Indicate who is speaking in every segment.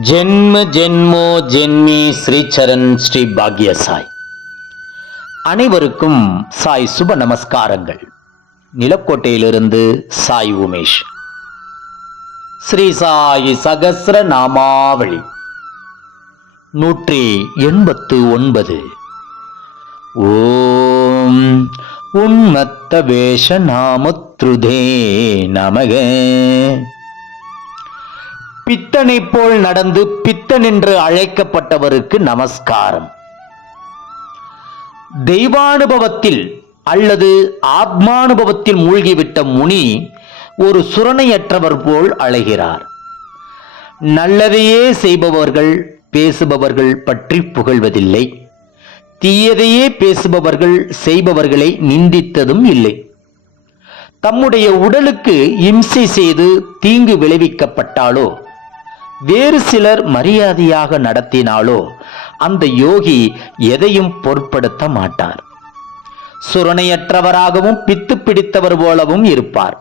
Speaker 1: ஜென்ம ஜென்மோ ஜென்மி ஸ்ரீச்சரன் ஸ்ரீ பாக்ய சாய் அனைவருக்கும் சாய் சுப நமஸ்காரங்கள். நிலக்கோட்டையிலிருந்து சாய் உமேஷ். ஸ்ரீ சாய் சகசிர நாமாவளி. நூற்றி எண்பத்து ஒன்பது. ஓம் உன்மத்த வேஷ நாமுத்ருதே நமக. பித்தனை போல் நடந்து பித்தன் என்று அழைக்கப்பட்டவருக்கு நமஸ்காரம். தெய்வானுபவத்தில் அல்லது ஆத்மானுபவத்தில் மூழ்கிவிட்ட முனி ஒரு சுரணையற்றவர் போல் அழைகிறார். நல்லதையே செய்பவர்கள் பேசுபவர்கள் பற்றி புகழ்வதில்லை. தீயதையே பேசுபவர்கள் செய்பவர்களை நிந்தித்ததும் இல்லை. தம்முடைய உடலுக்கு இம்சை செய்து தீங்கு விளைவிக்கப்பட்டாலோ வேறு சிலர் மரியாதையாக நடத்தினாலோ அந்த யோகி எதையும் பொருட்படுத்த மாட்டார். சுரணையற்றவராகவும் பித்து பிடித்தவர் போலவும் இருப்பார்.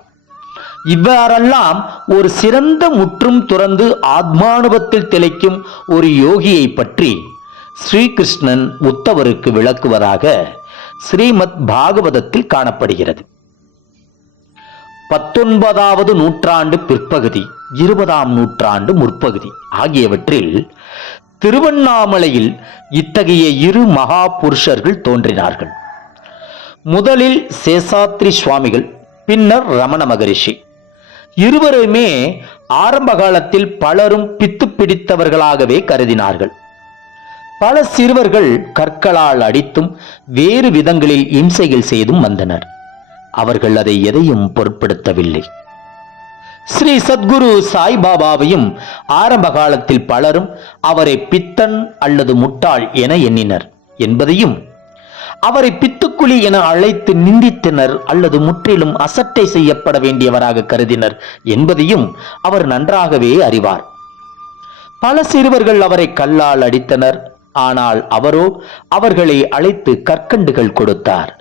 Speaker 1: இவ்வாறெல்லாம் ஒரு சிறந்த முற்றும் துறந்து ஆத்மானுபத்தில் திளைக்கும் ஒரு யோகியை பற்றி ஸ்ரீகிருஷ்ணன் உத்தவருக்கு விளக்குவதாக ஸ்ரீமத் பாகவதத்தில் காணப்படுகிறது. பத்தொன்பதாவது நூற்றாண்டு பிற்பகுதி. இருபதாம் நூற்றாண்டு முற்பகுதி ஆகியவற்றில் திருவண்ணாமலையில் இத்தகைய இரு மகா புருஷர்கள் தோன்றினார்கள். முதலில் சேசாத்ரி சுவாமிகள் பின்னர் ரமண மகரிஷி. இருவருமே ஆரம்ப காலத்தில் பலரும் பித்து பிடித்தவர்களாகவே கருதினார்கள். பல சிறுவர்கள் கற்களால் அடித்தும் வேறு விதங்களில் இம்சைகள் செய்தும் வந்தனர். அவர்கள் அதை எதையும் பொருட்படுத்தவில்லை. ஸ்ரீ சத்குரு சாய்பாபாவையும் ஆரம்ப காலத்தில் பலரும் அவரை பித்தன் அல்லது முட்டாள் என எண்ணினர் என்பதையும் அவரை பித்துக்குழி என அழைத்து நிந்தித்தனர் அல்லது முற்றிலும் அசட்டை செய்யப்பட வேண்டியவராக கருதினர் என்பதையும் அவர் நன்றாகவே அறிவார். பல சிறுவர்கள் அவரை கல்லால் அடித்தனர் ஆனால் அவரோ அவர்களை அழைத்து கற்கண்டுகள் கொடுத்தார்.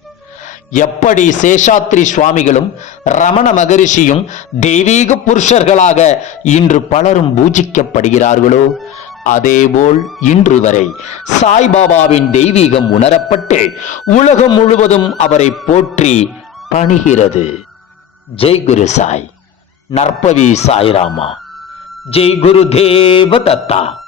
Speaker 1: எப்படி சேஷாத்ரி சுவாமிகளும் ரமண மகரிஷியும் தெய்வீக புருஷர்களாக இன்று பலரும் பூஜிக்கப்படுகிறார்களோ? அதேபோல் இன்று வரை சாய்பாபாவின் தெய்வீகம் உணரப்பட்டு உலகம் முழுவதும் அவரை போற்றி பணிகிறது. ஜெய் குரு சாய். நற்பவி சாய்ராமா. ஜெய் குரு தேவ தத்தா.